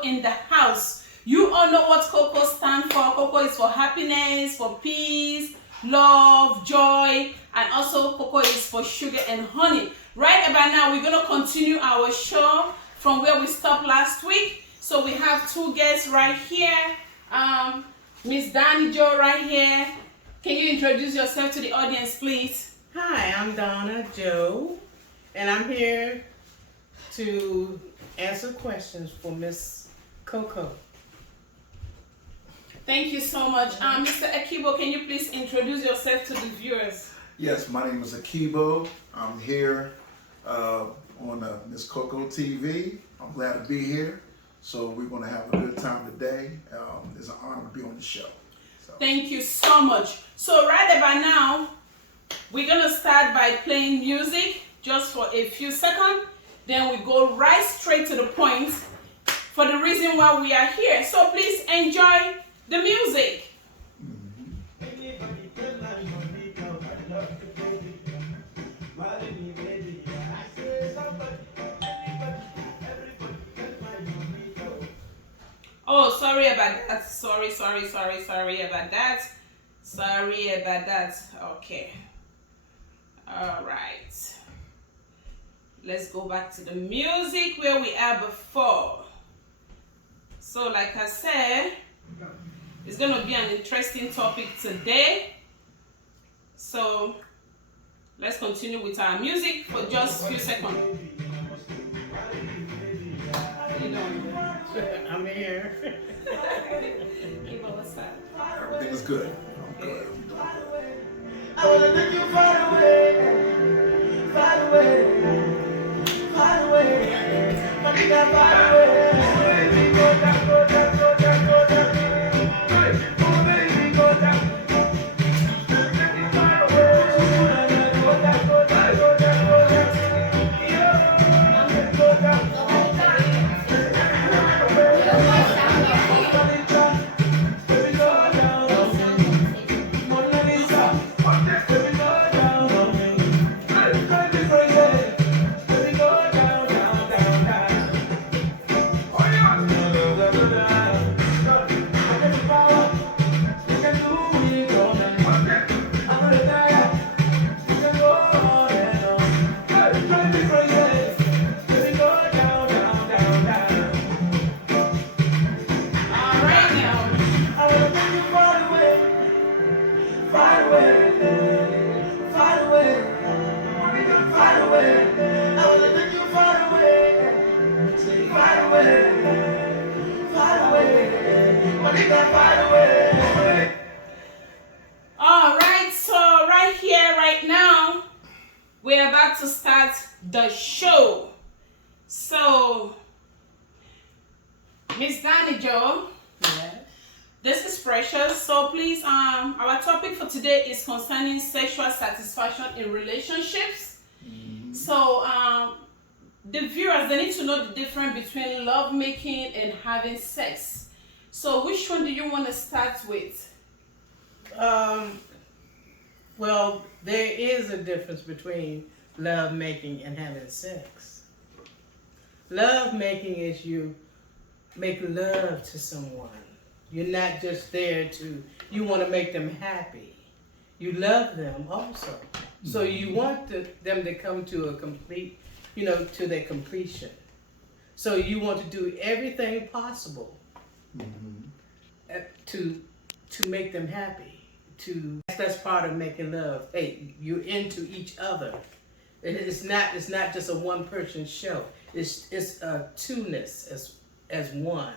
Coco in the house. You all know what Coco stands for. Coco is for happiness, for peace, love, joy, and also Coco is for sugar and honey. Right about now, we're going to continue our show from where we stopped last week. So we have two guests right here. Miss Donna Jo right here. Can you introduce yourself to the audience, please? Hi, I'm Donna Jo, and I'm here to answer questions for Miss Coco. Thank you so much. Mr. Akibo, can you please introduce yourself to the viewers? Yes, my name is Akibo. I'm here on Miss Coco TV. I'm glad to be here. So we're going to have a good time today. It's an honor to be on the show. So. Thank you so much. So right about now, we're going to start by playing music just for a few seconds. Then we go right straight to the point for the reason why we are here. So please enjoy the music. Oh, sorry about that. Sorry about that. Sorry about that. Okay. All right. Let's go back to the music where we are before. So like I said, it's going to be an interesting topic today. So let's continue with our music for just a few seconds. How you doing? I'm here. Kiba, what's up? Everything is good. I'm good. I wanna take you far away, far away, far away. My nigga, far away. Baby, go down, go down, go down, go down. Hey, oh baby, go down. Take you far away. Go down, go down, go down, go down. Yeah, go down. Baby, go down. Mona Lisa. Baby, go down on me. Baby, crazy. Baby, go down, down, down, down. Oh yeah. Go down, go down. I get the power. You can do it all night. I'm gonna tire. You can go on and on. Baby, crazy. Baby, go down, down, down, down. All right now. I wanna take you far away, far away, far away, far away. I wanna take you far away, far away, far away. Monica, far away. All right, so right here, right now, we're about to start the show. So, Miss Donna Jo, Yes. this is Precious. So please, our topic for today is concerning sexual satisfaction in relationships. So, the viewers, they need to know the difference between love making and having sex. So, which one do you want to start with? Well, there is a difference between love making and having sex. Love making is you make love to someone. You're not just there you want to make them happy. You love them also. So you want them to come to a complete, to their completion. So you want to do everything possible to make them happy. That's part of making love. Hey, you're into each other. It's not just a one person show. It's a two-ness as one.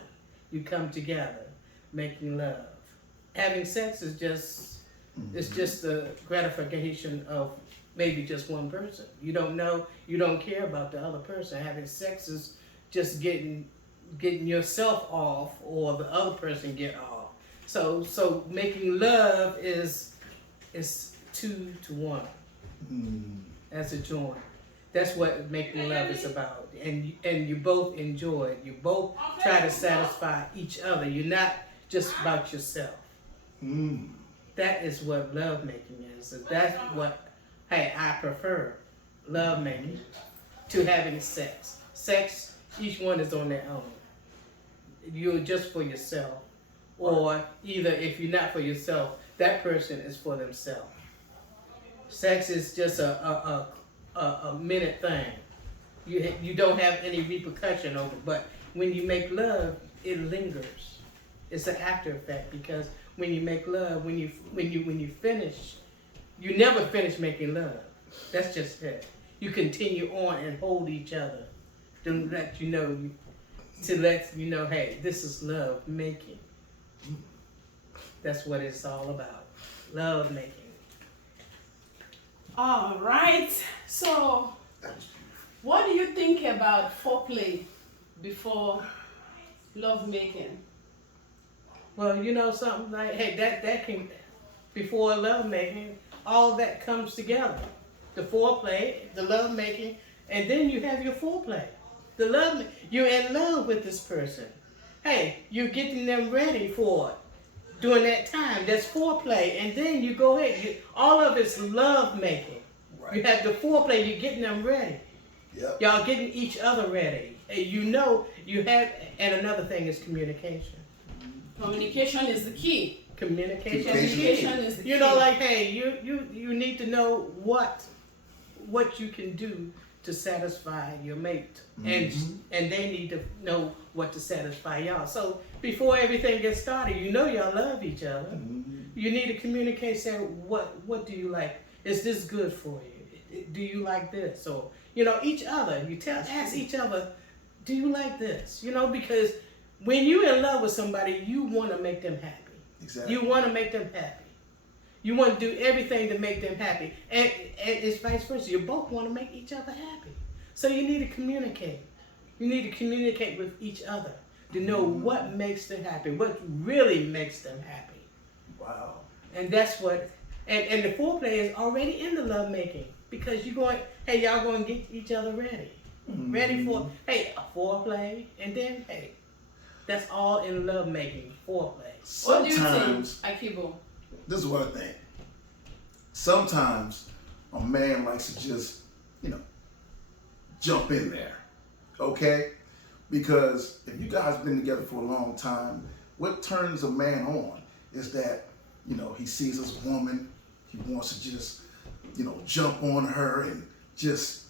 You come together, making love. Having sex is just the gratification of maybe just one person. You don't know, you don't care about the other person. Having sex is just getting yourself off or the other person get off. So making love is 2 to 1 as a joint. That's what making love is about. And you both enjoy it. You both try to satisfy each other. You're not just about yourself. That is what love making is. That's what I prefer love making to having sex. Sex, each one is on their own. you're just for yourself, or either if you're not for yourself, that person is for themselves. Sex is just a minute thing. You don't have any repercussion over it, but when you make love, it lingers. It's an after effect, because when you make love, when you finish, you never finish making love. That's just it. You continue on and hold each other to let you know, hey, this is love making. That's what it's all about. Love making. All right. So, what do you think about foreplay before love making? Well, you know something, like, hey, that can, before love making, all that comes together. The foreplay, the love making, and then you have your foreplay. The love, you're in love with this person. Hey, you're getting them ready for it. During that time, that's foreplay, and then you go ahead. All of it's love making. Right. You have the foreplay. You're getting them ready. Yep. Y'all getting each other ready. You know you have, and another thing is communication. Communication is the key. Communication. Communication is the key. You know, like, hey, you need to know what you can do to satisfy your mate, and they need to know what to satisfy y'all. So before everything gets started, you know y'all love each other. You need to communicate. Say, what do you like? Is this good for you? Do you like this? Or each other. Ask each other, do you like this? Because when you're in love with somebody, you want to make them happy. Exactly. You want to make them happy. You want to do everything to make them happy. And it's vice versa. You both want to make each other happy. So you need to communicate. You need to communicate with each other to know what makes them happy, what really makes them happy. Wow. And that's what, and the foreplay is already in the love making, because you're going, hey, y'all going to get each other ready. Ready for, hey, a foreplay, and then, hey, that's all in love making, foreplay. What do you think, Sometimes, Akibo? this is what I think. Sometimes a man likes to just, jump in there, okay? Because if you guys been together for a long time, what turns a man on is that, he sees this woman, he wants to just, jump on her and just,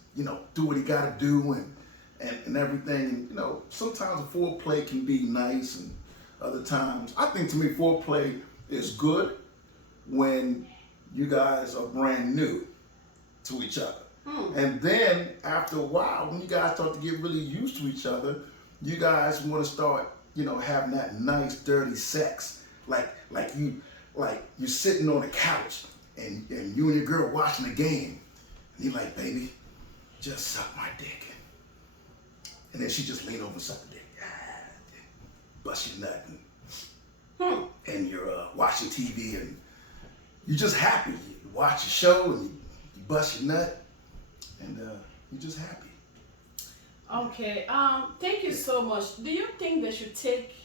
do what he got to do and everything. And, sometimes a foreplay can be nice, and other times, I think to me foreplay is good when you guys are brand new to each other. And then after a while, when you guys start to get really used to each other, you guys want to start, having that nice dirty sex. Like you're sitting on a couch and you and your girl watching the game. And you're like, baby, just suck my dick. And then she just lean over and suck the dick. Bust your nut. And you're watching TV and you're just happy. You watch a show and you bust your nut. And you're just happy. Okay. Thank you so much. Do you think they should take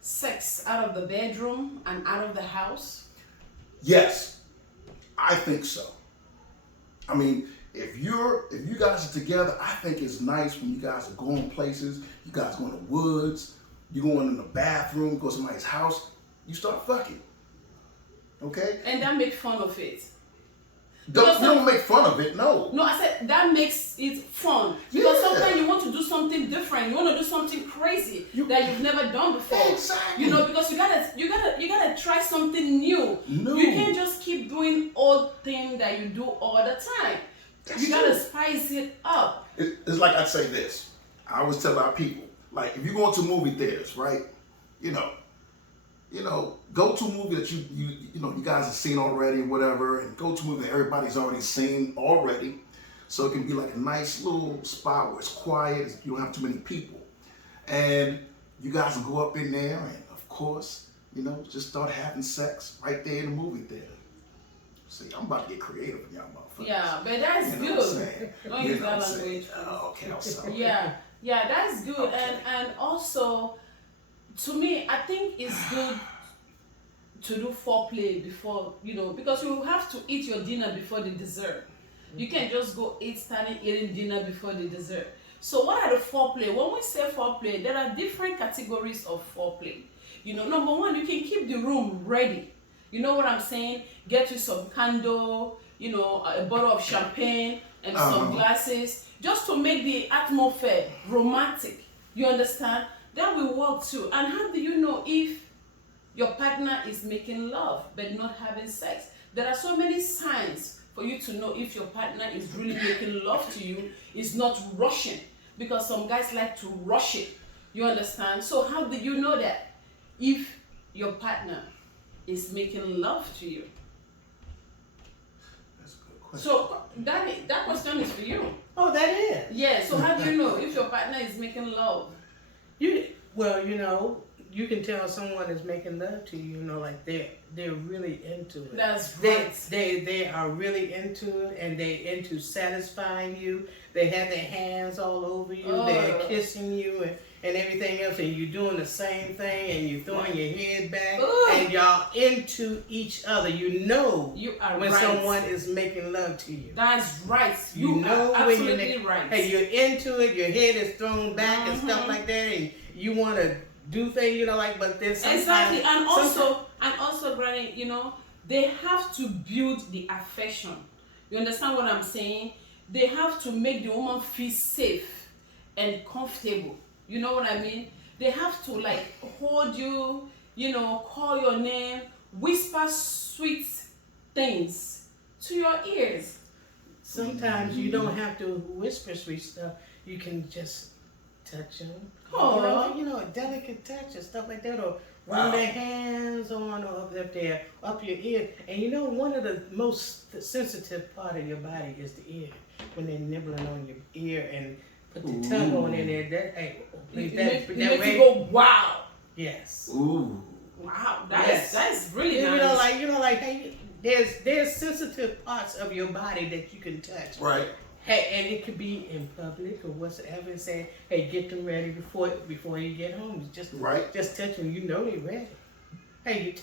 sex out of the bedroom and out of the house? Yes, I think so. I mean, if you guys are together, I think it's nice when you guys are going places. You guys go in the woods. You going in the bathroom. Go to somebody's house. You start fucking. Okay. And that make fun of it. You don't make fun of it, no. No, I said that makes it fun. Because Yeah. sometimes you want to do something different. You want to do something crazy that you've never done before. Exactly. Because you gotta try something new. No. You can't just keep doing old thing that you do all the time. You gotta true. spice it up. It's like I say this. I always tell our people, like if you go into movie theaters, right? Go to a movie that you guys have seen already or whatever, and go to a movie that everybody's already seen already. So it can be like a nice little spot where it's quiet, you don't have too many people. And you guys will go up in there and of course, just start having sex right there in the movie theater. See, I'm about to get creative with y'all motherfuckers. Yeah, but that's You know what I'm good. saying? Don't You use know what that I'm saying? language. Oh, okay, I'm sorry. Yeah, that's good. Okay. And also, to me, I think it's good to do foreplay before, because you have to eat your dinner before the dessert. You can't just go starting eating dinner before the dessert. So what are the foreplay? When we say foreplay, there are different categories of foreplay. You know, number one, you can keep the room ready. You know what I'm saying? Get you some candle, you know, a bottle of champagne and some glasses, just to make the atmosphere romantic. You understand? That will work too. And how do you know if your partner is making love but not having sex? There are so many signs for you to know if your partner is really making love to you, is not rushing. Because some guys like to rush it. You understand? So how do you know that? If your partner is making love to you. That's a good question. So that question is for you. Oh, that is. Yeah, so how do you know if your partner is making love? Well, you know, you can tell someone is making love to you. You know, like they're really into it. That's right. They are really into it, and they into satisfying you. They have their hands all over you. They're kissing you and everything else, and you're doing the same thing, and you're throwing your head back, and y'all into each other. You know You are when right. someone is making love to you. That's right. You know are when you're absolutely right. Hey, you're into it. Your head is thrown back and stuff like that, and you want to do things, you know, like. But then sometimes, Exactly, and also, Granny, you know, they have to build the affection. You understand what I'm saying? They have to make the woman feel safe and comfortable. You know what I mean? They have to like hold you, you know, call your name, whisper sweet things to your ears. sometimes you don't have to whisper sweet stuff. You can just touch them. Oh. You know, a delicate touch and stuff like that, or run their hands on or up there, up your ear. And you know, one of the most sensitive part of your body is the ear. When they're nibbling on your ear and put the tongue on in there, that hey, please, It makes you go wow. Yes. Ooh. Wow, Yes. that's really You nice. know, like hey, there's sensitive parts of your body that you can touch. Right. Hey, and it could be in public or whatsoever. And say, hey, get them ready before you get home. Just touch them. You know they're ready. Hey,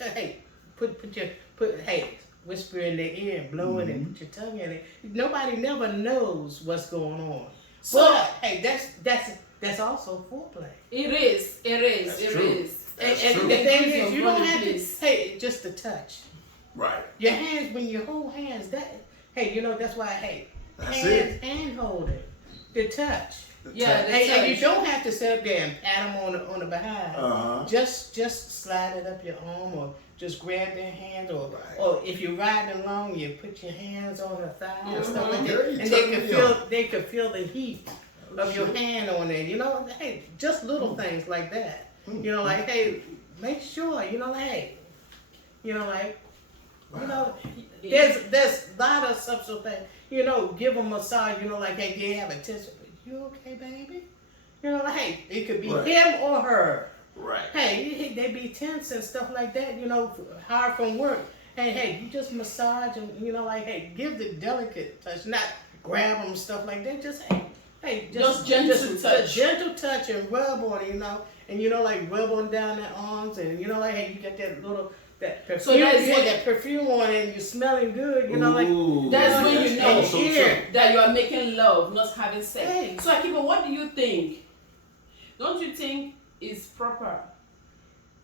whisper in their ear and blow it and put your tongue in it. Nobody never knows what's going on. So but hey, that's also foreplay. it is. That's true. That's And true. the thing is, Your you don't body, have please. to. Hey, just a touch. Right. Your hands, when you hold hands, you know that's why. Hey, That's hands, hand holding, the touch. Yeah, Hey, and you touch. don't have to sit up there and pat them on the behind. Uh-huh. Just slide it up your arm, or just grab their hand, or Right. or if you're riding along, you put your hands on her thigh and stuff like Yeah, that, you and tuck they can feel the heat of your shit. hand on it. You know, hey, just little things like that. You know, like hey, make sure. You know, like hey, you know, like. You know, there's a lot of subtle things. You know, give them a massage. You know, like hey, they have a tissue. You okay, baby? You know, like hey, it could be Right. him or her. Right. Hey, they be tense and stuff like that. You know, hard from work. Hey, you just massage them. You know, like hey, give the delicate touch, not grab them and stuff like that. Just hey, Just gentle touch. a gentle touch and rub on it. You know, and you know, like rub on down their arms, and you know, like hey, you get that little. That perfume, So that is you what- had that perfume on and you're smelling good, you know, like Ooh, That's when you know. also true. Here. that you are making love, not having sex. Hey. So Akiba, what do you think? Don't you think it's proper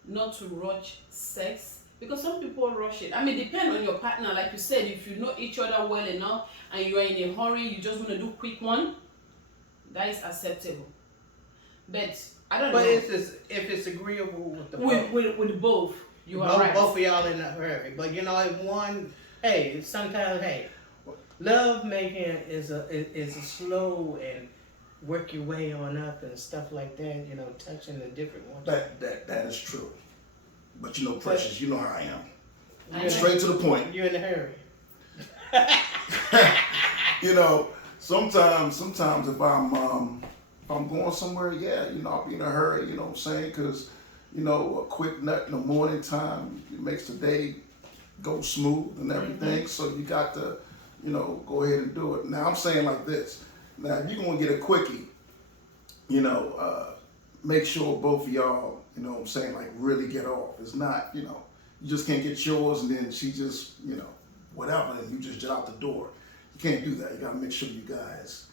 not to rush sex? Because some people rush it. I mean, depend on your partner. Like you said, if you know each other well enough and you are in a hurry, you just want to do quick one, that is acceptable. But I don't but know. if it's agreeable with the With both, you are both, right. both of y'all in a hurry. But you know, like one, hey, sometimes, hey, love making is a slow and work your way on up and stuff like that. You know, touching the different ones. That is true. But you know, Precious, you know how I am. You're, Straight to the point. you're in a hurry. You know, sometimes if I'm going somewhere, yeah, you know, I'll be in a hurry. You know what I'm saying? Because you know, a quick nut in the morning time it makes the day go smooth and everything. So you got to, you know, go ahead and do it. Now I'm saying like this. Now if you're gonna get a quickie, you know, make sure both of y'all, you know what I'm saying, like really get off. It's not, you know, you just can't get yours and then she just, you know, whatever, and you just jet out the door. You can't do that. You gotta make sure you guys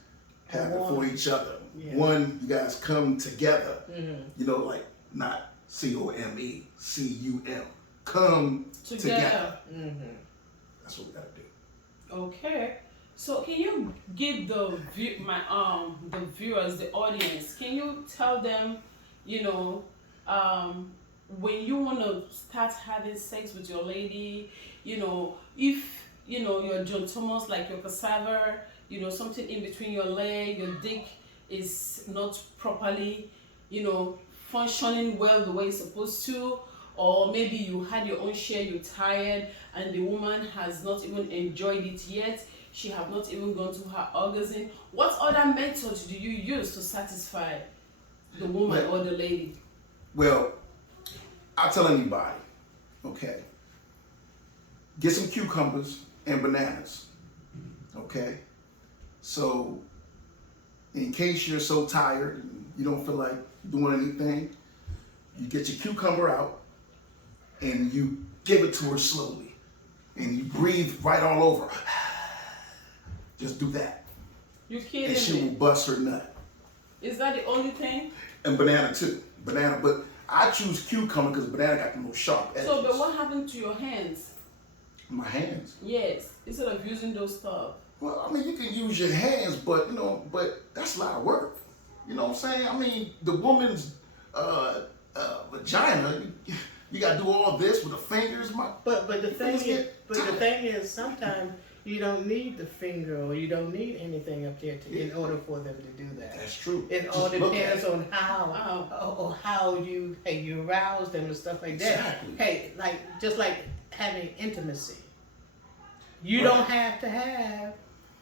have it for each other. Yeah. One, you guys come together. Mhm. You know, like not COME, CUM. Come together. Mhm. That's what we gotta do. Okay. So can you give the the viewers, the audience, can you tell them, you know, when you want to start having sex with your lady, you know, if you know your John Thomas, like your cassava, you know, something in between your leg, your dick is not properly, you know, functioning well the way it's supposed to, or maybe you had your own share, you're tired, and the woman has not even enjoyed it yet, she have not even gone to her orgasm. What other methods do you use to satisfy the woman or the lady? Well, I'll tell anybody, okay, get some cucumbers and bananas, okay? So, in case you're so tired and you don't feel like doing anything, you get your cucumber out and you give it to her slowly. And you breathe right all over. Just do that. You And kidding she will me? bust her nut. Is that the only thing? And banana too. Banana, but I choose cucumber because banana got the little sharp edges. So, but what happened to your hands? My hands. Yes, instead of using those stuff. Well, I mean, you can use your hands, but you know, but that's a lot of work. You know what I'm saying? I mean, the woman's vagina, you gotta do all this with the fingers. But the thing fingers is, get but the tired. thing is, sometimes you don't need the finger or you don't need anything up there in order for them to do that. That's true. It all Just look at depends it. on how or how you arouse them and stuff like that. Exactly. Hey, like just like having intimacy. You Right. don't have to have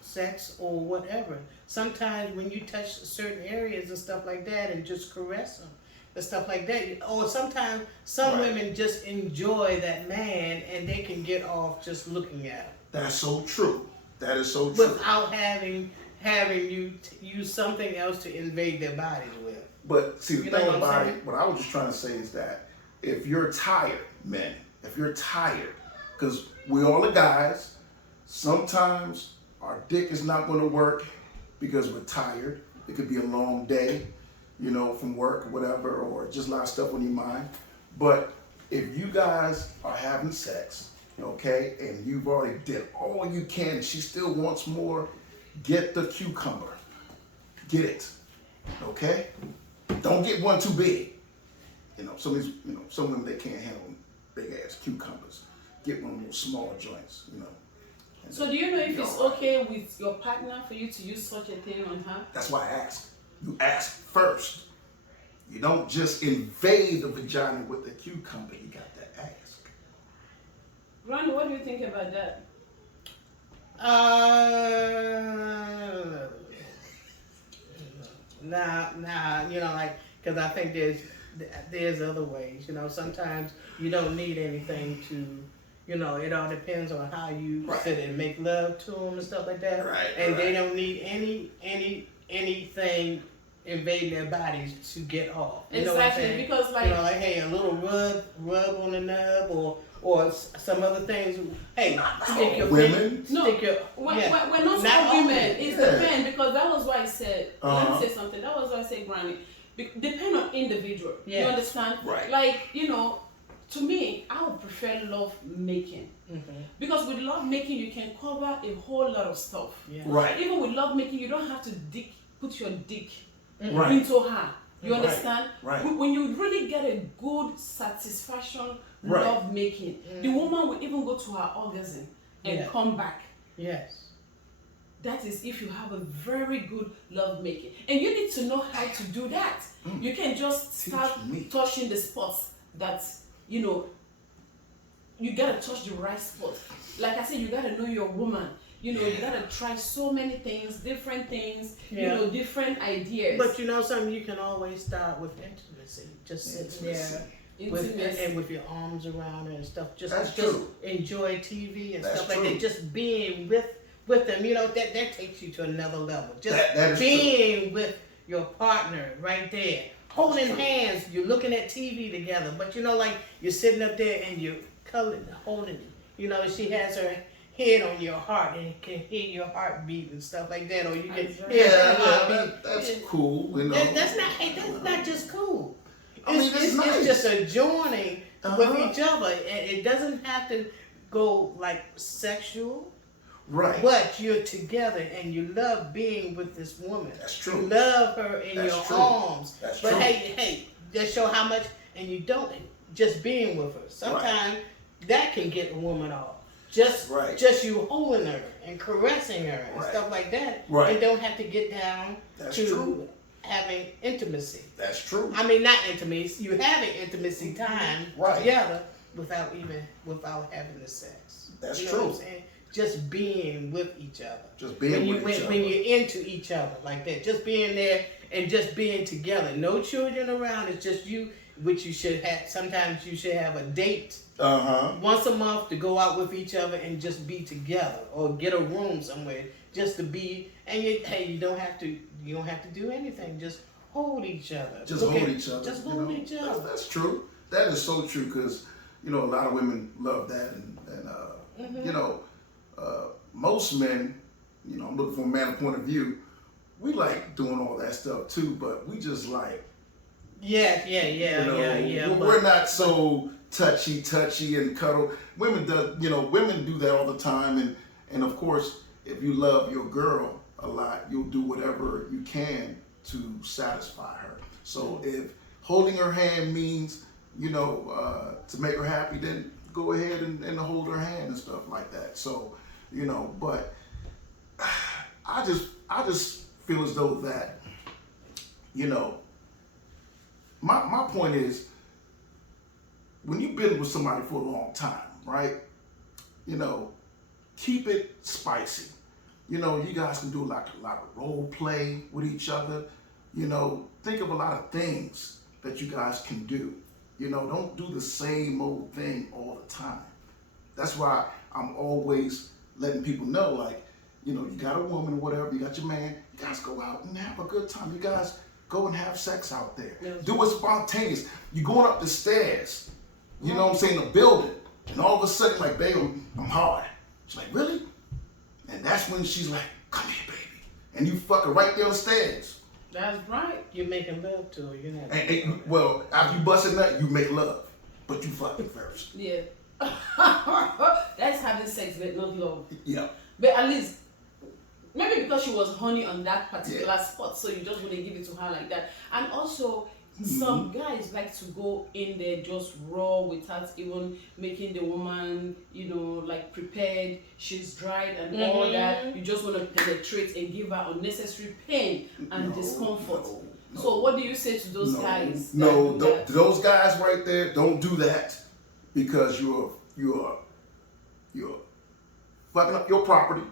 sex or whatever. Sometimes when you touch certain areas and stuff like that and just caress them and stuff like that, or sometimes some Right. women just enjoy that man and they can get off just looking at him That's so true. That is so true. without having you use something else to invade their bodies with. But see, the You know thing what I'm about saying? it, what I was just trying to say is that if you're tired, men, if you're tired, because we all are guys, sometimes our dick is not going to work because we're tired. It could be a long day, you know, from work or whatever, or just a lot of stuff on your mind. But if you guys are having sex, okay, and you've already did all you can, and she still wants more, get the cucumber. Get it, okay? Don't get one too big. You know, some of these, you know, some women they can't handle big ass cucumbers. Get one of those smaller joints, you know. And So do you know if you'll be it's all right. okay with your partner for you to use such a thing on her? That's why I ask. You ask first. You don't just invade the vagina with the cucumber. You got to ask. Ronnie, what do you think about that? Nah, you know, like, cause I think there's other ways, you know, sometimes you don't need anything to, you know, it all depends on how you Right. sit and make love to them and stuff like that. Right, And they right. don't need anything invading their bodies to get off. You know what I'm Exactly, saying? because like, You know, like, hey, a little rub on the nub or some other things. Hey, stick your Women? No, stick your, when, yeah. when not Not all women, always. it's Yeah. depend, because that was why I said, let Uh-huh. me say something, that was why I said, Granny, depend on individual, you Yes. understand? Right. Like, you know, to me, I would prefer love making. Because with love making, you can cover a whole lot of stuff. Yeah. Right. Even with love making, you don't have to put your dick Right. into her. You Right, understand? right. When you really get a good satisfaction, Right. love making, the woman will even go to her orgasm and Yeah. come back. Yes. That is if you have a very good love making. And you need to know how to do that. You can just Teach start me. touching the spots that, you know, you gotta touch the right spot. Like I said, you gotta know your woman. You know, you gotta try so many things, different things, you Yeah. know, different ideas. But you know something, you can always start with intimacy. Just sitting there Intimacy. with your arms around her and stuff. Just That's just true. enjoy TV and That's stuff like true. that. Just being with them, you know, that takes you to another level. Just That is being with your partner right there. Holding hands, you're looking at TV together, but you know, like you're sitting up there and you're holding, you know, she has her head on your heart and can hear your heartbeat and stuff like that, or you can That's right. hear her Yeah, heartbeat. that's cool, you know. That's not. Hey, that's not just cool. I mean, it's nice. It's just a joining Uh-huh. with each other, and it doesn't have to go like sexual. Right. But you're together and you love being with this woman. That's true. You love her in That's your true. arms. That's but true. hey, just show how much, and you don't just being with her. Sometimes that can get a woman off. Just you holding her and caressing her and stuff like that. Right. It don't have to get down That's to true. having intimacy. That's true. I mean, not intimacy. You having intimacy time Right. together without having the sex. That's you know true. What I'm saying? Just being with each other. Just being with each other. When you're into each other like that, just being there and just being together. No children around. It's just you, which you should have. Sometimes you should have a date once a month to go out with each other and just be together, or get a room somewhere just to be. And you don't have to. You don't have to do anything. Just hold each other. Just Look hold at- each other. Just you hold know? each other. That's true. That is so true, because a lot of women love that, and most men, I'm looking from a man's point of view, we like doing all that stuff too, but we just like, Yeah. we're not so touchy and cuddle. Women do that all the time, and of course, if you love your girl a lot, you'll do whatever you can to satisfy her. So if holding her hand means, to make her happy, then go ahead and hold her hand and stuff like that. So, but I just feel as though that, my point is, when you've been with somebody for a long time, right? Keep it spicy. You guys can do a lot of role play with each other. Think of a lot of things that you guys can do. Don't do the same old thing all the time. That's why I'm always letting people know, like, you got a woman or whatever, you got your man, you guys go out and have a good time. You guys go and have sex out there. Do it spontaneous. You're going up the stairs, you know what I'm saying, the building, and all of a sudden, like, babe, I'm hard. She's like, really? And that's when she's like, come here, baby. And you fuck her right there on the stairs. That's right. You're making love to her. You're not. Well, after you bust a nut, you make love, but you fuck it first. Yeah. That's having sex, but not love. Yeah. But at least, maybe because she was horny on that particular spot, so you just want to give it to her like that. And also, some guys like to go in there just raw without even making the woman, like prepared. She's dried and all that. You just want to penetrate and give her unnecessary pain and discomfort. No. So what do you say to those guys? No, that do that? those guys right there, don't do that, because you're fucking up your property.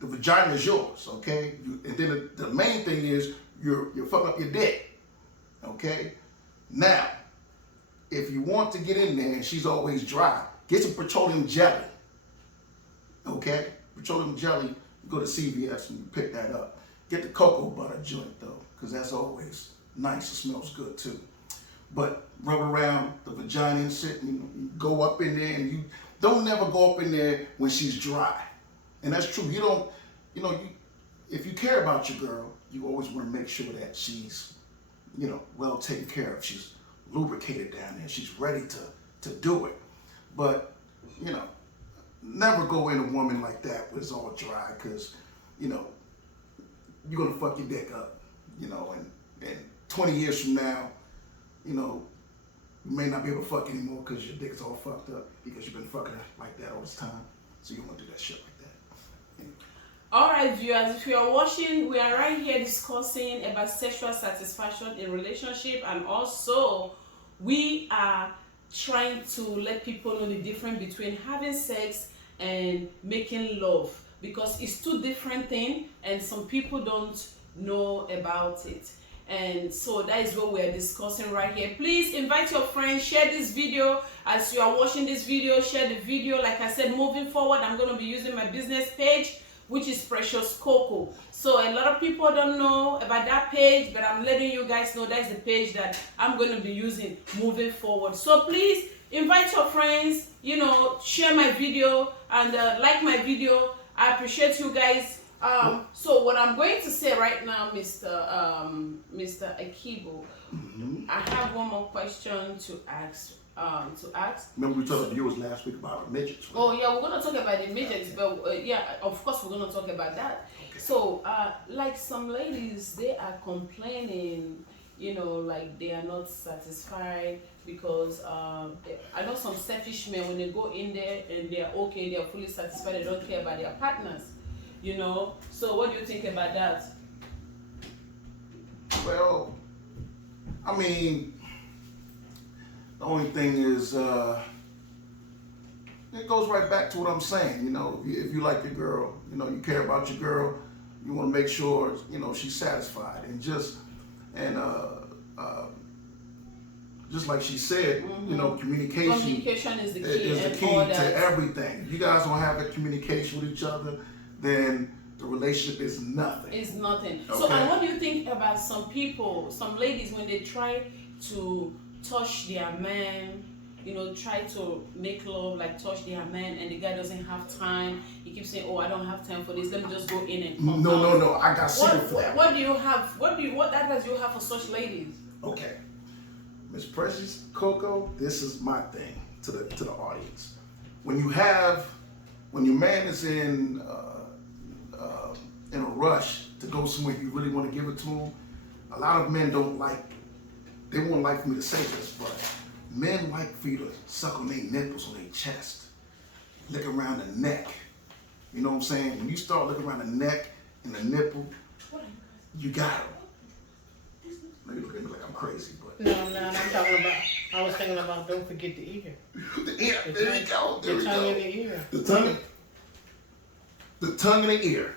The vagina is yours, okay? And then the main thing is you're fucking up your dick, okay? Now, if you want to get in there and she's always dry, get some petroleum jelly, okay? Petroleum jelly, go to CVS and you pick that up. Get the cocoa butter joint though, because that's always nice. It smells good too. But rub around the vagina and shit, and you go up in there, and you don't never go up in there when she's dry. And that's true. You don't, if you care about your girl, you always want to make sure that she's, well taken care of. She's lubricated down there. She's ready to do it. But, never go in a woman like that when it's all dry, because, you're going to fuck your dick up, and 20 years from now, you may not be able to fuck anymore because your dick is all fucked up because you've been fucking her like that all this time. So you don't want to do that shit like that. Anyway. Alright viewers, if you are watching, we are right here discussing about sexual satisfaction in relationship, and also we are trying to let people know the difference between having sex and making love, because it's two different things and some people don't know about it. And so that is what we are discussing right here. Please invite your friends, share this video. As you are watching this video, share the video. Like I said, moving forward, I'm going to be using my business page, which is Precious Coco. So a lot of people don't know about that page, but I'm letting you guys know that's the page that I'm going to be using moving forward. So please invite your friends, you know, share my video and like my video. I appreciate you guys. So what I'm going to say right now, Mr. Akibo, I have one more question to ask. Remember we told the viewers last week about our midgets. Right? Oh yeah, we're gonna talk about the midgets, but yeah, of course we're gonna talk about that. Okay. So, like some ladies, they are complaining, you know, like they are not satisfied because I know some selfish men, when they go in there and they are okay, they are fully satisfied, they don't care about their partners, you know. So what do you think about that? Well, I mean, the only thing is, it goes right back to what I'm saying. You know, if you like your girl, you know, you care about your girl, you want to make sure, you know, she's satisfied. And just like she said, you know, Communication is the key. is the and key all to that. everything. If you guys don't have that communication with each other, then the relationship is nothing. It's nothing. So, Okay. and what do you think about some people, some ladies, when they try to touch their man, you know, try to make love, like touch their man, and the guy doesn't have time? He keeps saying, "Oh, I don't have time for this. Let me just go in and come out." No. I got secret for that. What do you have? What advice do you have for such ladies? Okay, Miss Precious, Coco, this is my thing to the audience. When your man is in a rush to go somewhere you really want to give it to him, a lot of men don't like. They won't like for me to say this, but men like for you to suck on their nipples, on their chest, lick around the neck. You know what I'm saying? When you start looking around the neck and the nipple, you got them. Maybe look at me like I'm crazy, but No, I'm talking about. I was thinking about. Don't forget the ear. the ear. There we go. There The we tongue go. in the ear. The tongue in the ear.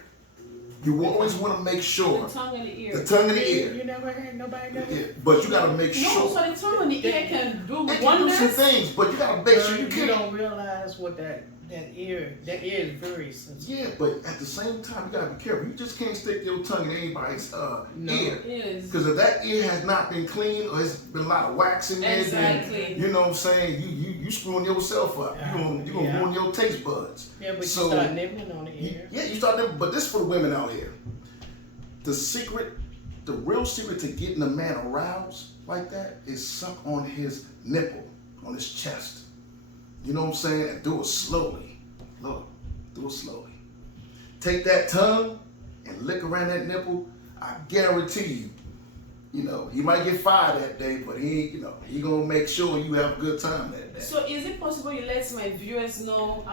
You will always want to make sure The tongue in the ear. the tongue in the You ear. never heard nobody know Yeah, that? but you gotta make No, sure. so the tongue in the ear can do It can do wonders. some things, but you gotta make sure you You can. don't realize what that ear is very sensitive. Yeah, but at the same time, you gotta be careful. You just can't stick your tongue in anybody's ear. Yes. Because if that ear has not been clean or there's been a lot of wax in there, Exactly. then, you know what I'm saying, you screwing yourself up. You gonna Yeah. ruin your taste buds. Yeah, but So, you start nibbling on the ear. Yeah, you start them, but this is for the women out here. The real secret to getting a man aroused like that is suck on his nipple, on his chest. You know what I'm saying? And do it slowly. Look, do it slowly. Take that tongue and lick around that nipple. I guarantee you know, he might get fired that day, but he gonna make sure you have a good time that day. So is it possible you let my viewers know,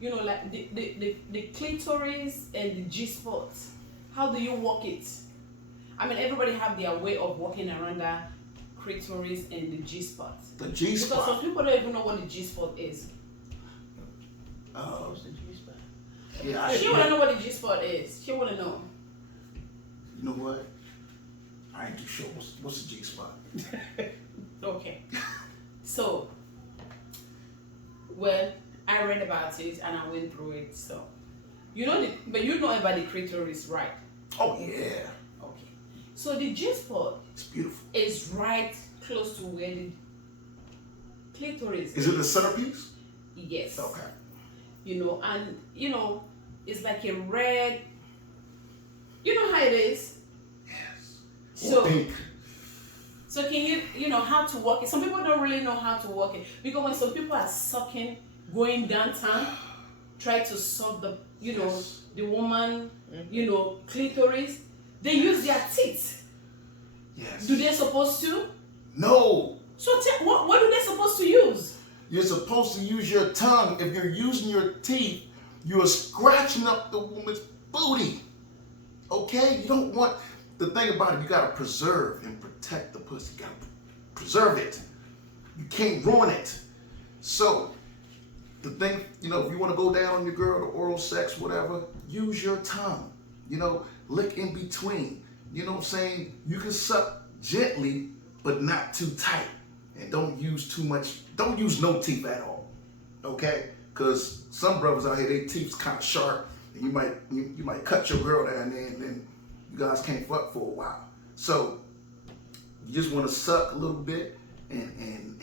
you know, like the clitoris and the G-spot? How do you work it? I mean, everybody have their way of walking around that clitoris and the G-spot. The Because some G-spot. people don't even know what the G-spot is. What's the G-spot? Yeah, She wanna know what the G-spot is. She wanna know. you know what? I ain't too sure. What's the G-spot? Okay. So, well, I read about it and I went through it. So, you know, but you know about the clitoris, right? Oh yeah, Okay. So the G-spot it's beautiful. is right close to where the clitoris Is it the centerpiece? Yes. Okay. You know, and you know, it's like a red. You know how it is. Yes. So, Pink. so can you know how to walk it? Some people don't really know how to walk it because when some people are sucking, going downtown, try to suck the, you know, Yes. the woman, you know, clitoris, they use their teeth. Yes. Do they supposed to? No. So what are they supposed to use? You're supposed to use your tongue. If you're using your teeth, you are scratching up the woman's booty. Okay? You don't want, the thing about it, you gotta preserve and protect the pussy. You gotta preserve it. You can't ruin it. So, the thing, you know, if you wanna go down on your girl, the oral sex, whatever, use your tongue. You know, lick in between. You know what I'm saying? You can suck gently, but not too tight. And don't use too much, don't use no teeth at all, okay? Because some brothers out here, their teeth's kind of sharp, and you might cut your girl down there, and then you guys can't fuck for a while. So you just want to suck a little bit, and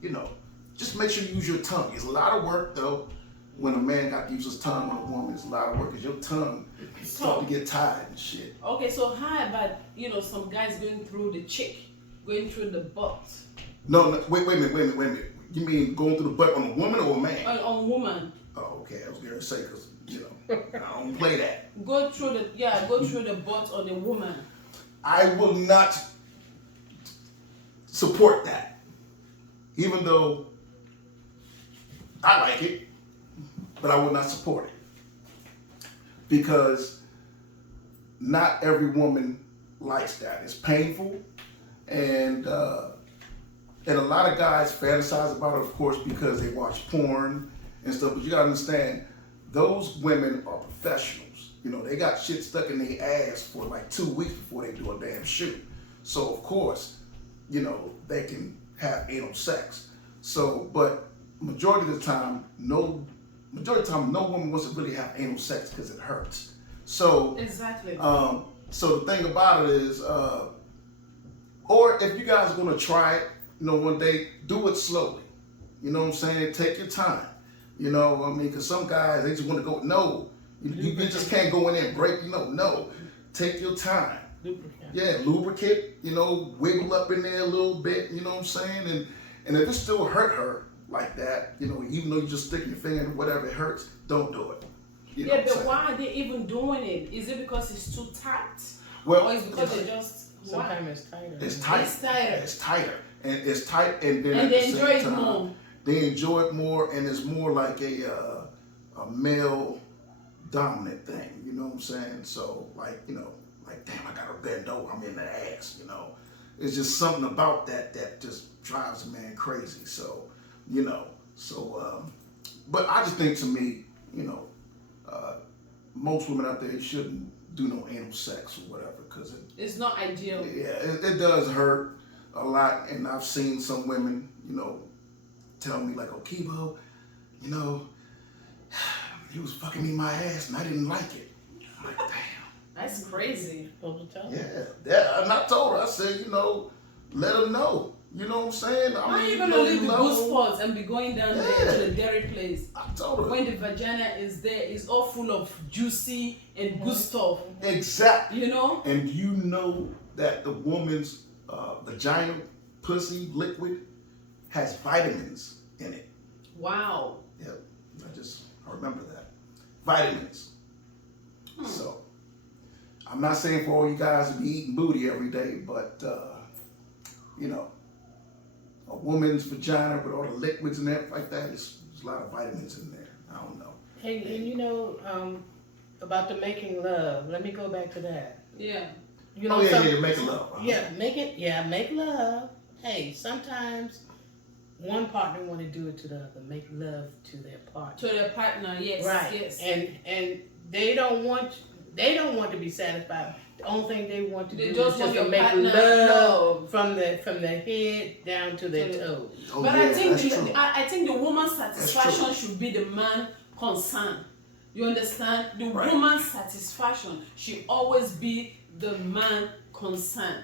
you know, just make sure you use your tongue. It's a lot of work though. When a man got to use his tongue on a woman, it's a lot of work because your tongue start to get tired and shit. Okay, so how about, some guys going through the chick, going through the butt? No, wait a minute. You mean going through the butt on a woman or a man? On woman. Oh, okay. I was gonna say because I don't play that. Go through the butt on a woman. I will not support that, even though I like it, but I will not support it because not every woman likes that. It's painful, and a lot of guys fantasize about it, of course, because they watch porn and stuff. But you gotta understand, those women are professionals. They got shit stuck in their ass for like 2 weeks before they do a damn shoot. So of course, they can have anal sex. So, but majority of the time, no woman wants to really have anal sex because it hurts. So Exactly. So the thing about it is, or if you guys are gonna try it, one day, do it slowly. You know what I'm saying? Take your time. Because some guys, they just want to go, no. You just can't go in there and break, no. Take your time. Lubricant. Yeah, lubricate, wiggle up in there a little bit, you know what I'm saying? And if it still hurt her like that, even though you just stick your finger in whatever it hurts, don't do it. You know what I'm but saying? why are they even doing it? Is it because it's too tight? Well, or is it because they just... Sometimes it's tighter. It's tight. It's tighter. It's tighter. And it's tight, and then And at they the enjoy same it time, more. they enjoy it more, and it's more like a male dominant thing. You know what I'm saying? So like damn, I gotta bend over. I'm in the ass. It's just something about that just drives a man crazy. So but I just think, to me, most women out there shouldn't do no anal sex or whatever, because It's not ideal. it does hurt a lot. And I've seen some women, tell me like, "Oh, Kibo, he was fucking me in my ass and I didn't like it." I'm like, damn. That's crazy. Supposed to tell. Yeah. And I told her, I said, let her know. You know what I'm saying? How are you gonna leave the good spots and be going down there to the dairy place? I told her. When the vagina is there, it's all full of juicy and good stuff. Exactly. And you know that the woman's vagina, pussy, liquid has vitamins in it. Wow. Yep. I remember that. Vitamins. So, I'm not saying for all you guys to be eating booty every day, but, a woman's vagina with all the liquids and everything like that, there's a lot of vitamins in there. I don't know. And about the making love, let me go back to that. Yeah. Make love. Huh? Yeah, make love. Hey, sometimes one partner want to do it to the other, make love to their partner. To their partner, yes. Right. Yes. And they don't want to be satisfied. The only thing they want to They do just is want just to your make partner love love. from the head down to their toes. Oh, But yeah, I think that's true. I think the woman's satisfaction true. should be the man concern. You understand? The Right. woman's satisfaction should always be the man concern.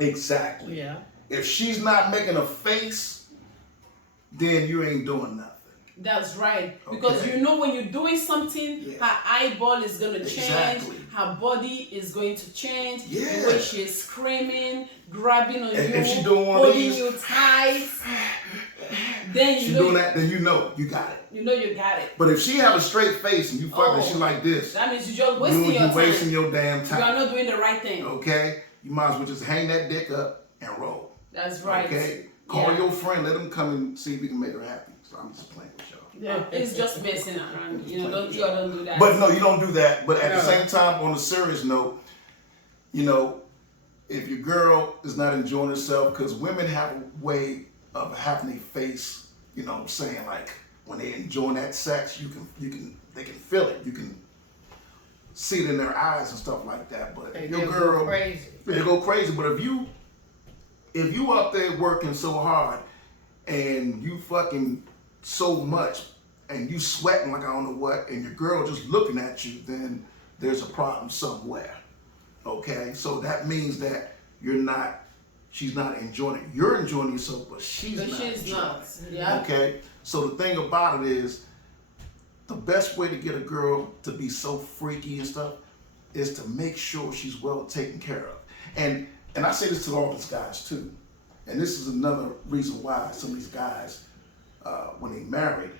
Exactly. Yeah. If she's not making a face, then you ain't doing nothing. That's right. Because Okay. when you're doing something, Yeah. her eyeball is gonna change, Exactly. her body is going to change, Yeah. the way she's screaming, grabbing on And you, if she doing one of holding these- you tight, then She doing that, then you got it. you got it. But if she have a straight face and you fucking she Oh. like this, That means you're just wasting your you time. wasting your damn You are time. not doing the right thing. Okay? You might as well just hang that dick up and roll. That's right. Okay? Call Yeah. your friend, let him come and see if we can make her happy. So I'm just playing with y'all. Yeah. It's just messing around. Don't do that. But no, you don't do that. But at the No. same time, on a serious note, if your girl is not enjoying herself, because women have a way of having a face, you know what I'm saying, like when they enjoying that sex, they can feel it. You can see it in their eyes and stuff like that. But Hey, your they'll girl, go crazy. they go crazy. But if you up there working so hard and you fucking so much and you sweating like I don't know what, and your girl just looking at you, then there's a problem somewhere. Okay, so that means that you're not she's not enjoying it. You're enjoying yourself, but she's But not she's enjoying not. it. Yeah. Okay? So the thing about it is, the best way to get a girl to be so freaky and stuff is to make sure she's well taken care of. And I say this to all these guys too. And this is another reason why some of these guys, when they married,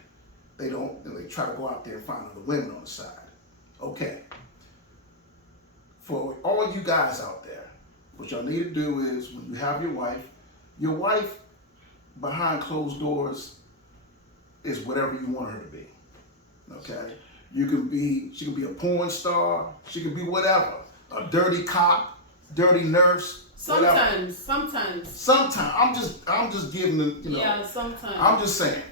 they try to go out there and find other women on the side. Okay. For all you guys out there, what y'all need to do is when you have your wife behind closed doors is whatever you want her to be. Okay? She can be a porn star, she can be whatever. A dirty cop, dirty nurse. Whatever. Sometimes. I'm just giving the, Yeah, sometimes. I'm just saying.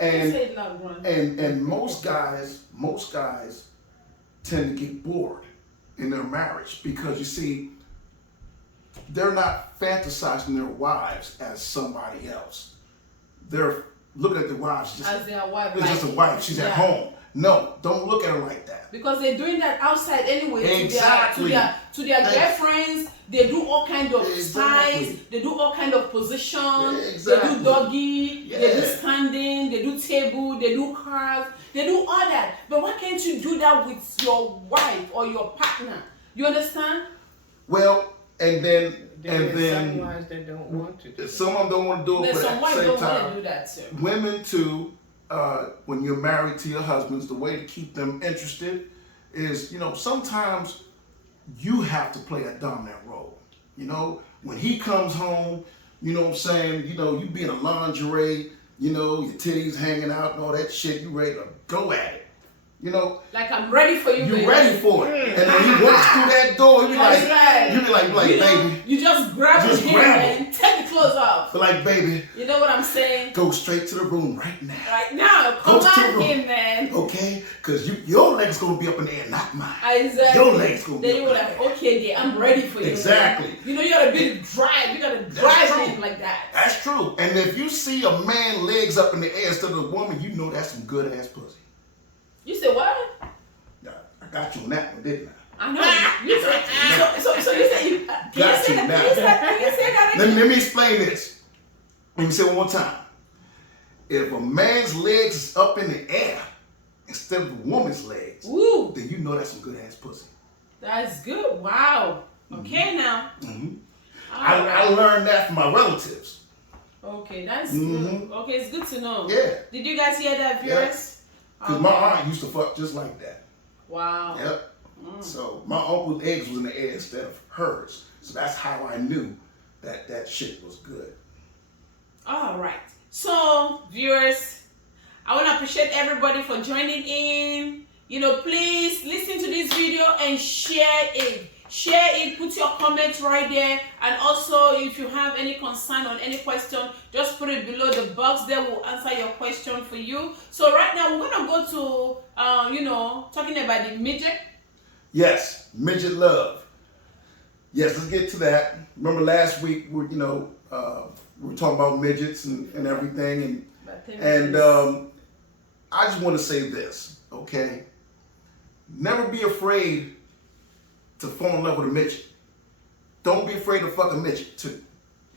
Say it loud, Ron. And most guys tend to get bored in their marriage because you see, they're not fantasizing their wives as somebody else. They're looking at their wives just as their wife. it's just a wife. She's at home. No, don't look at her like that. Because they're doing that outside anyway. Exactly. To their girlfriends. They do all kind of styles. They do all kind of positions. Exactly. They do doggy. Yeah. They do standing. They do table. They do cars. They do all that. But why can't you do that with your wife or your partner? You understand? Well, and then Some wives that don't want to. Do some of them don't want to do it, There's but some at wives the same don't want time, to do that too. women too. When you're married to your husbands, the way to keep them interested is, sometimes you have to play a dominant role. When he comes home, you know what I'm saying, you be in a lingerie, your titties hanging out and all that shit, you ready to go at it. Like I'm ready for you. You're baby. ready for it. And then he walks through that door, you be like, That's right. baby. You just grab his hand and take the clothes off. But like, baby, You know what I'm saying? go straight to the room right now. Right now, Go come to the on room. in, man. Okay? Because your leg's going to be up in the air, not mine. Exactly. Your legs gonna be Then you up were in like, the air. okay, dear, I'm ready for you. Exactly. Man. You gotta be drive. You gotta drive true. him like that. That's true. And if you see a man legs up in the air instead of a woman, you know that's some good ass pussy. You said what? Yeah, I got you on that one, didn't I? I know. You said so. You said you. Can you Got say you that? now. Can you say that again? Let me explain this. Let me say it one more time. If a man's legs is up in the air instead of a woman's legs, Woo, then you know that's some good ass pussy. that's good. Wow. Okay now. Mm-hmm. All I right. learned that from my relatives. Okay, that's Mhm. good. Okay, it's good to know. Yeah. Did you guys hear that, viewers? Because my aunt used to fuck just like that. Wow. Yep. So my uncle's eggs was in the air instead of hers. So that's how I knew that shit was good. All right. So, viewers, I want to appreciate everybody for joining in. Please listen to this video and share it. Share it, put your comments right there. And also, if you have any concern or any question, just put it below the box there. We'll answer your question for you. So right now, we're going to go to, talking about the midget. Yes, midget love. Yes, let's get to that. Remember last week we were talking about midgets and everything, and I just want to say this, okay? Never be afraid to fall in love with a midget. Don't be afraid to fuck a midget too,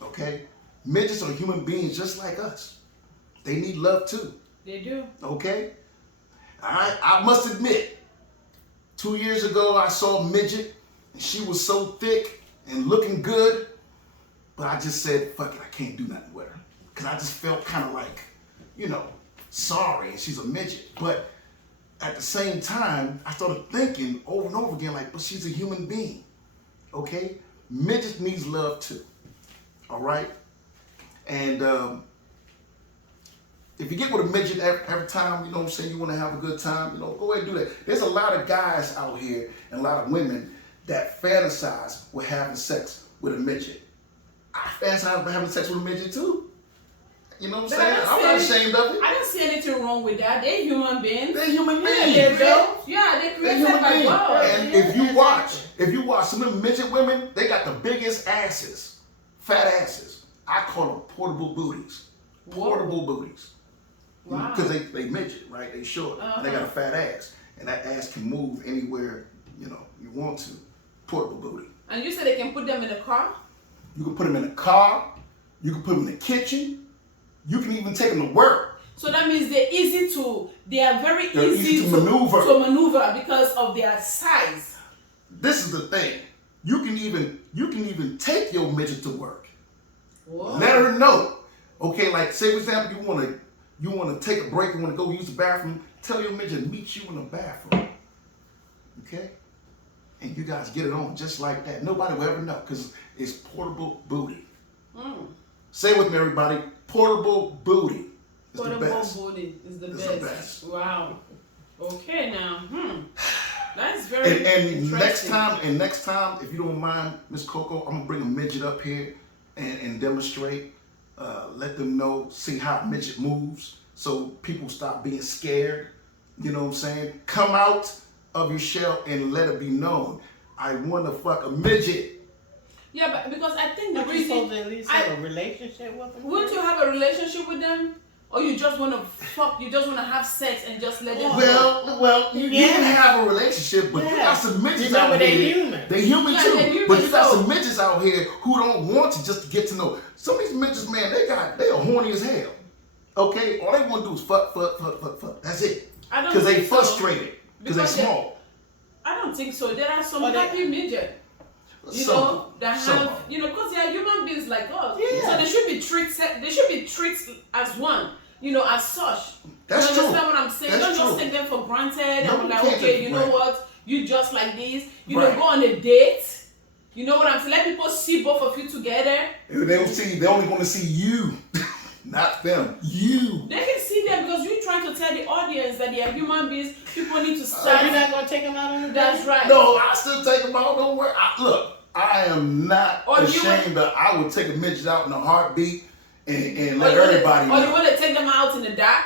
okay? Midgets are human beings just like us. They need love too. They do. Okay? I must admit, 2 years ago I saw a midget and she was so thick and looking good, but I just said, fuck it, I can't do nothing with her. Because I just felt kind of like, sorry, and she's a midget. But at the same time, I started thinking over and over again, like, but she's a human being. Okay? Midget needs love too. All right? And if you get with a midget every time, you know what I'm saying, you want to have a good time, go ahead and do that. There's a lot of guys out here and a lot of women that fantasize with having sex with a midget. I fantasize with having sex with a midget too. You know what I'm saying? I'm not ashamed of it. I don't see anything wrong with that. They're human beings. They're human beings. Yeah, they're They're created human by beings. God. And if you watch some of them midget women, they got the biggest asses, fat asses. I call them portable booties. Portable booties. Wow. Because they midget, right? They short. And they got a fat ass. And that ass can move anywhere, you want to. Portable booty. And you said they can put them in a car? You can put them in a car. You can put them in the kitchen. You can even take them to work. So that means they are very easy to maneuver. to maneuver because of their size. This is the thing. You can even take your midget to work. Whoa. Let her know. Okay, like say for example, you wanna take a break, you wanna go use the bathroom, tell your midget to meet you in the bathroom. Okay? And you guys get it on just like that. Nobody will ever know because it's portable booty. Say it with me, everybody. Portable booty is the best. Portable booty is the It's best. the best. Wow. Okay now. That's very And interesting. next time, if you don't mind, Miss Coco, I'm gonna bring a midget up here and demonstrate. Let them know, see how a midget moves, so people stop being scared. You know what I'm saying? Come out of your shell and let it be known. I want to fuck a midget. Yeah, but because I think the But you supposed reason to at least have a relationship with them. wouldn't you have a relationship with them, or you just want to fuck? You just want to have sex and just let them go? Well, you can have a relationship, but you got some midgets out Remember, here. they human. They human Yeah, too. they're human, But you got so- some midgets out here who don't want you just to get to know. Some of these midgets, man, they are horny as hell. Okay? All they want to do is fuck. That's it. I don't Because they think so. frustrated. Because they Because they- small. I don't think so. There are some Oh, they- happy midget. You Some- know, that some have, of them. you know, because they are human beings like us. Yeah. So they should be treated. They should be treated as one. You know, as such. That's you true. understand what I'm saying? That's Don't just true. take them for granted No, and be you like, can't okay, take you it know for what? You just like this. You Right. know, go on a date. You know what I'm saying? Let people see both of you together. They only want to see you, not them. You. They can see them because you're trying to tell the audience that they are human beings. People need to So start. you're not gonna take them out on a date? That's right. No, I still take them out. Don't worry. Look, I am not Or you ashamed that I would take a midget out in a heartbeat and Or let you wanna- everybody Or you know. want to take them out in the dark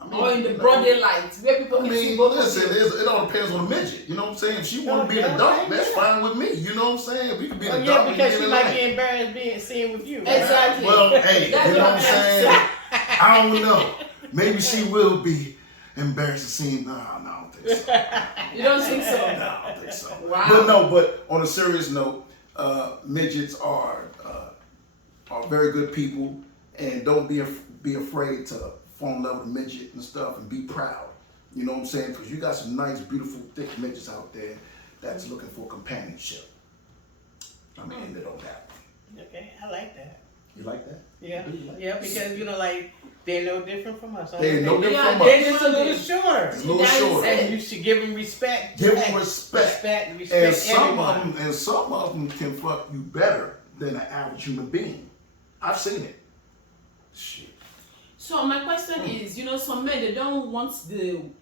I mean, or in the broad daylight where people I can see mean, both of listen, you. it all depends on the midget. You know what I'm saying? If she want to be in the Okay, dark, okay, that's yeah. fine with me. You know what I'm saying? We can be in Oh, the yeah, dark. we because can she be in the might light. be embarrassed being seen with you. Exactly. Well, hey, That's you know what what I'm I'm saying? I don't know. Maybe she will be embarrassed to see him. No, I don't think so. You don't think so? No, I don't think so. Wow. But on a serious note, midgets are very good people, and don't be afraid to fall in love with a midget and stuff, and be proud. You know what I'm saying? Because you got some nice, beautiful, thick midgets out there that's looking for companionship. I mean, they don't have. Okay, I like that. You like that? Yeah, You like yeah, because you know, like they're no different from us. They're no different Yeah, from They're us. just a little shorter. It's a little That's shorter. it. And you should give them respect. Give them respect. Respect And some everyone. of them can fuck you better than an average human being. I've seen it. Shit. So my question is, you know, some men, they don't want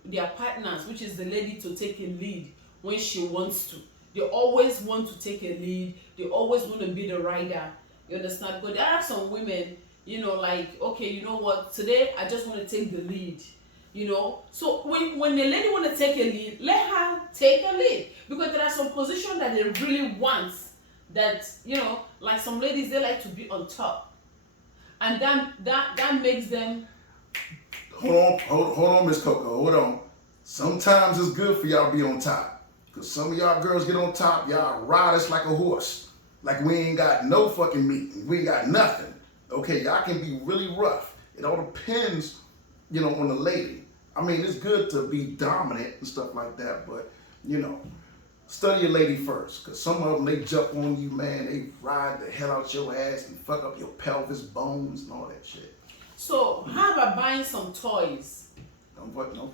their partners, which is the lady, to take a lead when she wants to. They always want to take a lead. They always want to be the rider. You understand? But there are some women, you know, like, okay, you know what? Today I just want to take the lead. You know, so when the lady want to take a lead, let her take a lead, because there are some positions that they really want. That, you know, like some ladies, they like to be on top. And that makes them. Hold on, Miss Coco. Hold on. Sometimes it's good for y'all to be on top. Because some of y'all girls get on top, y'all ride us like a horse. Like we ain't got no fucking meat. We ain't got nothing. Okay, y'all can be really rough. It all depends, you know, on the lady. I mean, it's good to be dominant and stuff like that, but, you know, study your lady first. Because some of them, they jump on you, man. They ride the hell out your ass and fuck up your pelvis, bones, and all that shit. So how about buying some toys? No.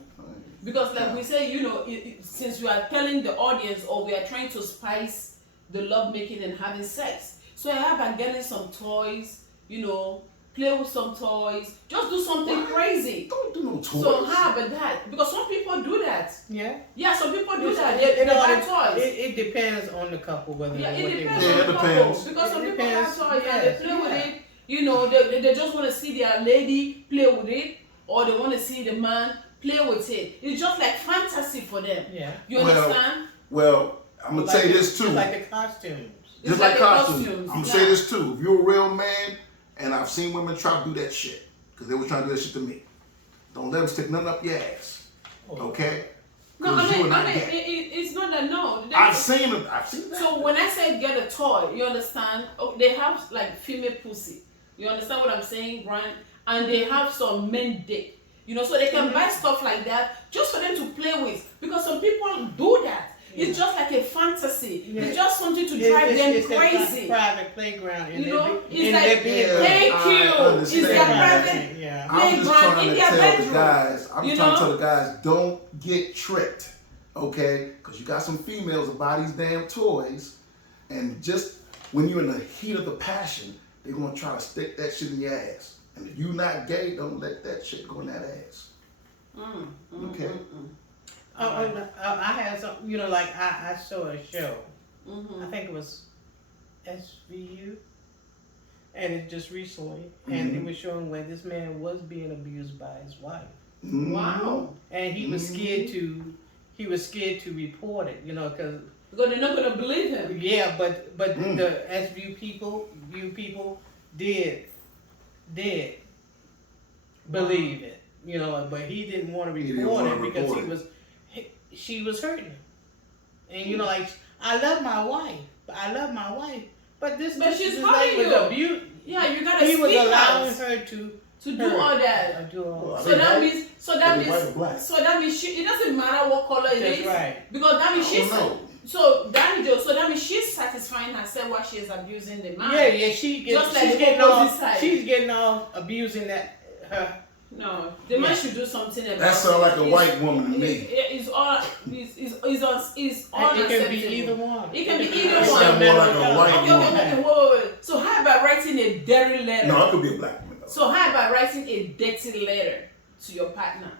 Because like we say, you know, since we are telling the audience, or we are trying to spice the love making and having sex, so how about getting some toys, you know, play with some toys, just do something crazy. Don't do no toys. So how about that? Because some people do that. Yeah. Yeah, some people do that. It, They all buy de- toys. it depends on the couple whether Yeah, what it they depends want. Yeah, on it the couple. depends. Because some It people have depends, toys and yes, they play with yeah. it. You know, they just want to see their lady play with it, or they want to see the man play with it. It's just like fantasy for them. Yeah. You Well, understand? Well, I'm gonna tell you this too. Just like the costumes. It's Just like the costumes. costumes, I'm gonna yeah. say this too. If you're a real man, and I've seen women try to do that shit, because they were trying to do that shit to me. Don't let them stick nothing up your ass. Okay? No, 'Cause you are not it's not that. No, I've seen it. I've seen that. So when I say get a toy, you understand? Oh, they have like female pussy. You understand what I'm saying, Brian? And they have some men dick. You know, so they can buy stuff like that just for them to play with. Because some people do that. It's just like a fantasy. Yeah. It's just something to drive them It's crazy. their private playground. You know, it's in like, their bedroom. thank I you. It's understand their that. private Yeah. I'm just playground trying in to their tell bedroom. the guys. I'm You trying to know? tell the guys, don't get tricked, okay? Because you got some females that buy these damn toys, and just when you're in the heat of the passion, they're gonna try to stick that shit in your ass. And if you're not gay, don't let that shit go in that ass. Okay. I had some, you know, like I saw a show. Mm-hmm. I think it was SVU, and it just recently, and it was showing where this man was being abused by his wife, Wow. and he was scared to report it, you know, because Because they're not gonna believe him. yeah, but the SVU people did believe it, you know, but he didn't want to He didn't report wanna it because report she was hurting him. And you know, like, I love my wife, but But she's this hurting lady was you. abused. Yeah, you gotta He was speak allowing out her to do all that. do all Well, So that white? means, White or black? so that means she. It doesn't matter what color it That's is, right. because that means I she's. don't know. So Danny Joe. So that means she's satisfying herself while she is abusing the man. Yeah, she gets, Just like she's the getting opposite off. side. She's getting off abusing her. No, the man should do something about. That sounds like a it. white woman to me. It's all. It's It can be unacceptable. either one. It can be That either sound one. more like a white Okay, woman. wait. So how about writing a dirty letter? No, it could be a black woman though. So how about writing a dirty letter to your partner,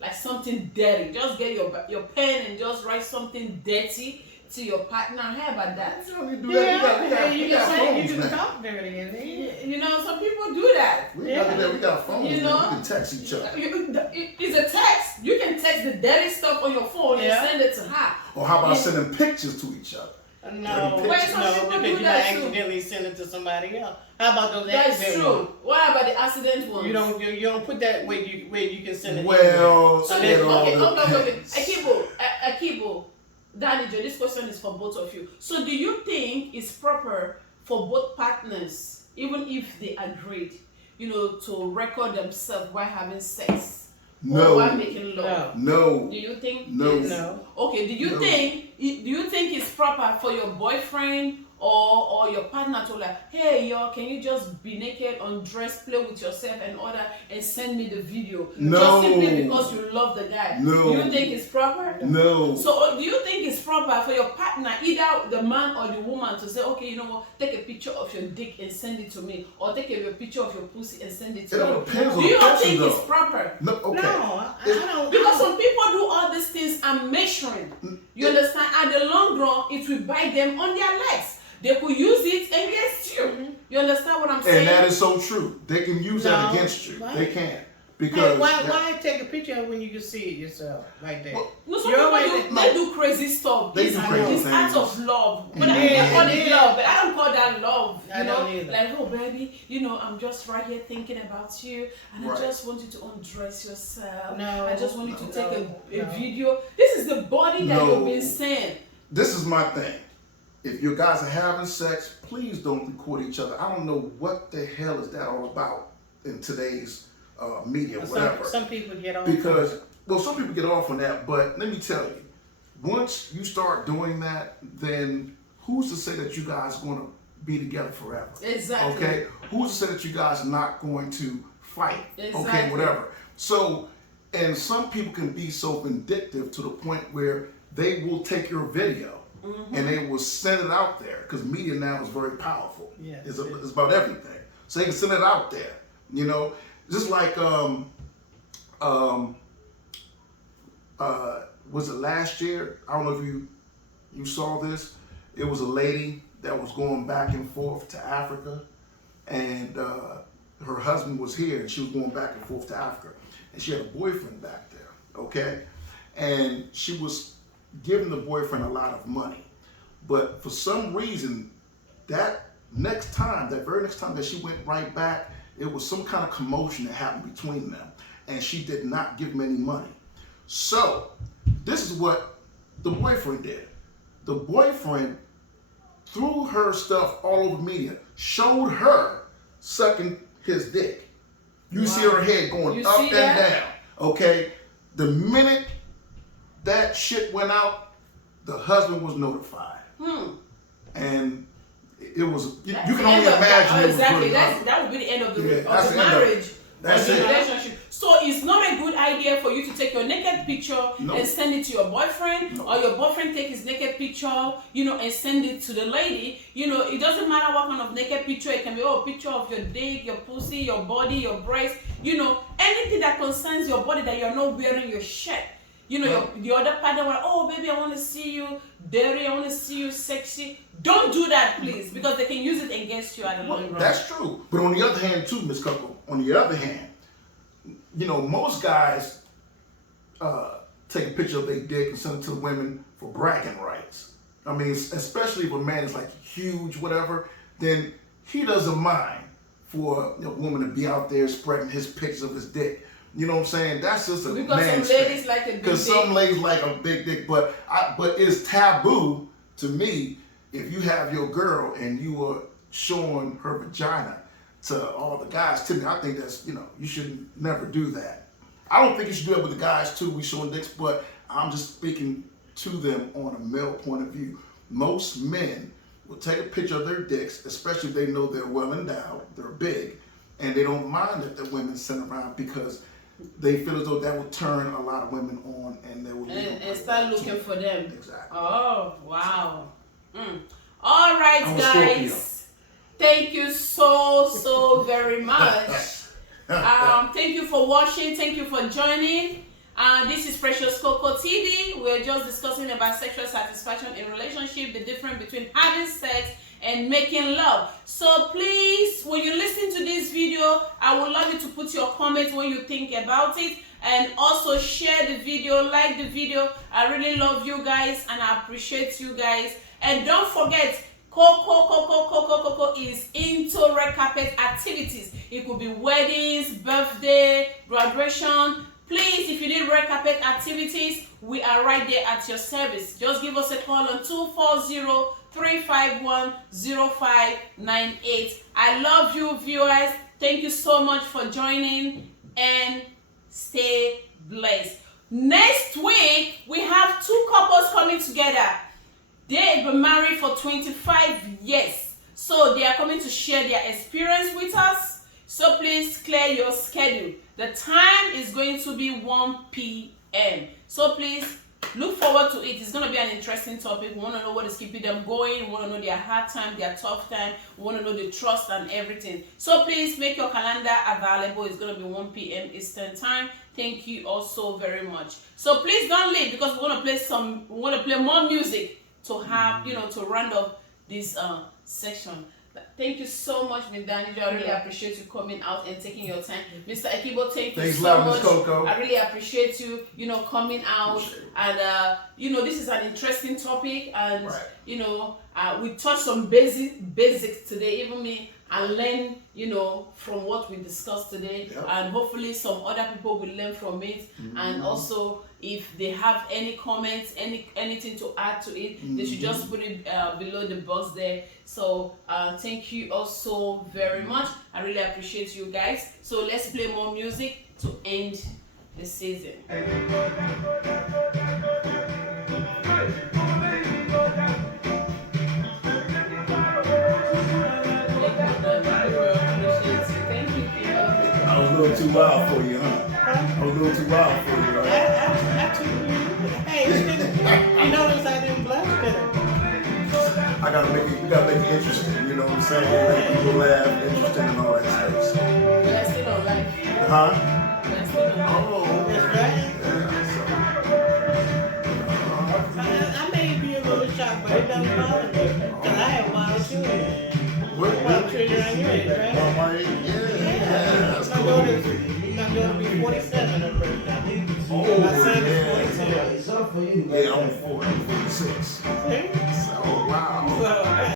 like something dirty? Just get your pen and just write something dirty to your partner. How about that? You don't need to do that. You We got can phones now. talk dirty in there. You know, some people do that. We got that. We got phones You now. know? We can text each other. It's a text. You can text the dirty stuff on your phone Yeah. and send it to her. Or how about sending pictures to each other? No, Dirty pictures. no, Wait, some people because do you that might too. accidentally send it to somebody else. How about those That's accident true. ones? What about the accident ones? You don't put that where you can send it. Well, So it all okay. depends. Akibo, Danny Joe, this question is for both of you. So do you think it's proper for both partners, even if they agreed, to record themselves while having sex? No. Or while making love? No. Do you think? No. it's- No. Okay, do you No. think it's proper for your boyfriend or your partner to like, hey y'all, can you just be naked, undress, play with yourself and all that, and send me the video? No. Just simply because you love the guy. No. Do you think it's proper? No. So do you think it's proper for your partner, either the man or the woman, to say, okay, you know what, take a picture of your dick and send it to me, or take a picture of your pussy and send it to It all me? depends on Do you the person, think though. it's proper? No. Okay. No, I don't. Because some people do all these things and measuring. You understand? At the long run, it will bite them on their legs. They could use it against you. You understand what I'm saying? And that is so true. They can use that No. against you. Why? They can. Hey, Because why take a picture of it when you can see it yourself like that? Well, No, some You're people always- they do crazy stuff. They It's do crazy it's acts things. of love. But Yeah. I call it Yeah. love, but I don't call that love. I don't either. Like, oh baby, I'm just right here thinking about you, and Right. I just want you to undress yourself. No. I just want you to No. take a No. video. This is the body that No. you've been saying. this is my thing. If you guys are having sex, please don't record each other. I don't know what the hell is that all about in today's media, whatever. Some people get off. Because, well, some people get off on that, but let me tell you, once you start doing that, then who's to say that you guys are going to be together forever? Exactly. Okay? Who's to say that you guys are not going to fight? Okay, Exactly. whatever. So, and some people can be so vindictive to the point where they will take your video and they will send it out there, because media now is very powerful. Yes, It's it is. about everything. So they can send it out there. Just like was it last year? I don't know if you saw this. It was a lady that was going back and forth to Africa, and her husband was here, and she was going back and forth to Africa, and she had a boyfriend back there. Okay, and she was giving the boyfriend a lot of money, but for some reason, that very next time that she went right back, it was some kind of commotion that happened between them, and she did not give him any money. So this is what the boyfriend did. The boyfriend threw her stuff all over media, showed her sucking his dick. You see her head going You up see and that? down. Okay? The minute that shit went out, the husband was notified. And it was, you That's can the only end of that. imagine. It was Exactly. really That would be the end of the, Yeah, of that's the the end of it. marriage. That's or the it. relationship. So it's not a good idea for you to take your naked picture No. and send it to your boyfriend, No. or your boyfriend take his naked picture, and send it to the lady. It doesn't matter what kind of naked picture. It can be a picture of your dick, your pussy, your body, your breast. Anything that concerns your body that you're not wearing your shirt. The other partner will, oh baby, I want to see you dirty, I want to see you sexy. Don't do that, please, because they can use it against you at the long run. That's true. But on the other hand, too, Miss Coco, on the other hand, most guys take a picture of their dick and send it to the women for bragging rights. I mean, especially if a man is like huge, whatever, then he doesn't mind for a woman to be out there spreading his pictures of his dick. You know what I'm saying? That's just a Because man's some ladies thing. like a big Because dick. some ladies like a big dick, but it's taboo to me if you have your girl and you are showing her vagina to all the guys. To me, I think that's, you should never do that. I don't think you should do it with the guys too. We showing dicks, but I'm just speaking to them on a male point of view. Most men will take a picture of their dicks, especially if they know they're well endowed, they're big, and they don't mind that the women send around because they feel as though that will turn a lot of women on and they will and start looking for them. Exactly. Oh, wow. All right, I'm a Scorpio. guys. Thank you so very much. Thank you for watching. Thank you for joining. This is Precious Coco TV. We're just discussing about sexual satisfaction in relationship, the difference between having sex and making love. So please, when you listen to this video, I would love you to put your comments when you think about it, and also share the video, like the video. I really love you guys and I appreciate you guys. And don't forget, Coco is into red carpet activities. It could be weddings, birthday, graduation. Please, if you need red carpet activities, we are right there at your service. Just give us a call on 240-351-0598. I love you, viewers. Thank you so much for joining, and stay blessed. Next week, we have two couples coming together. They've been married for 25 years. So they are coming to share their experience with us. So please clear your schedule. The time is going to be 1 p.m. So please look forward to it. It's going to be an interesting topic. We want to know what is keeping them going. We want to know their hard time, their tough time. We want to know the trust and everything. So please make your calendar available. It's going to be 1 p.m. Eastern time. Thank you also very much. So please don't leave, because we want to play more music to have, to round up this section. Thank you so much, Ms. Danny. I really appreciate you coming out and taking your time. Mr. Akibo, thank you so much. Ms. Coco. I really appreciate you, coming out. And, this is an interesting topic. And, we touched some basics today. Even me, I learned, from what we discussed today. Yep. And hopefully some other people will learn from it. And also, if they have any comments, anything to add to it, they should just put it below the box there. So thank you also very much. I really appreciate you guys. So let's play more music to end the season. Thank you. I was a little too wild for you, huh? I was a little too wild for you, right? Hey, you notice I didn't blush, did I? You gotta make it interesting, you know what I'm saying? Make people laugh, interesting and all that stuff. We're still on live. Huh? We're still on live. Oh, That's right. yeah, I may be a little shocked, but it doesn't bother me. Because I have wild children. Wild children on your age, right? Oh, my, yeah, that's My cool. daughter will be 47 her birthday. Oh, My son is yeah. 47. Yeah, I'm 46. See?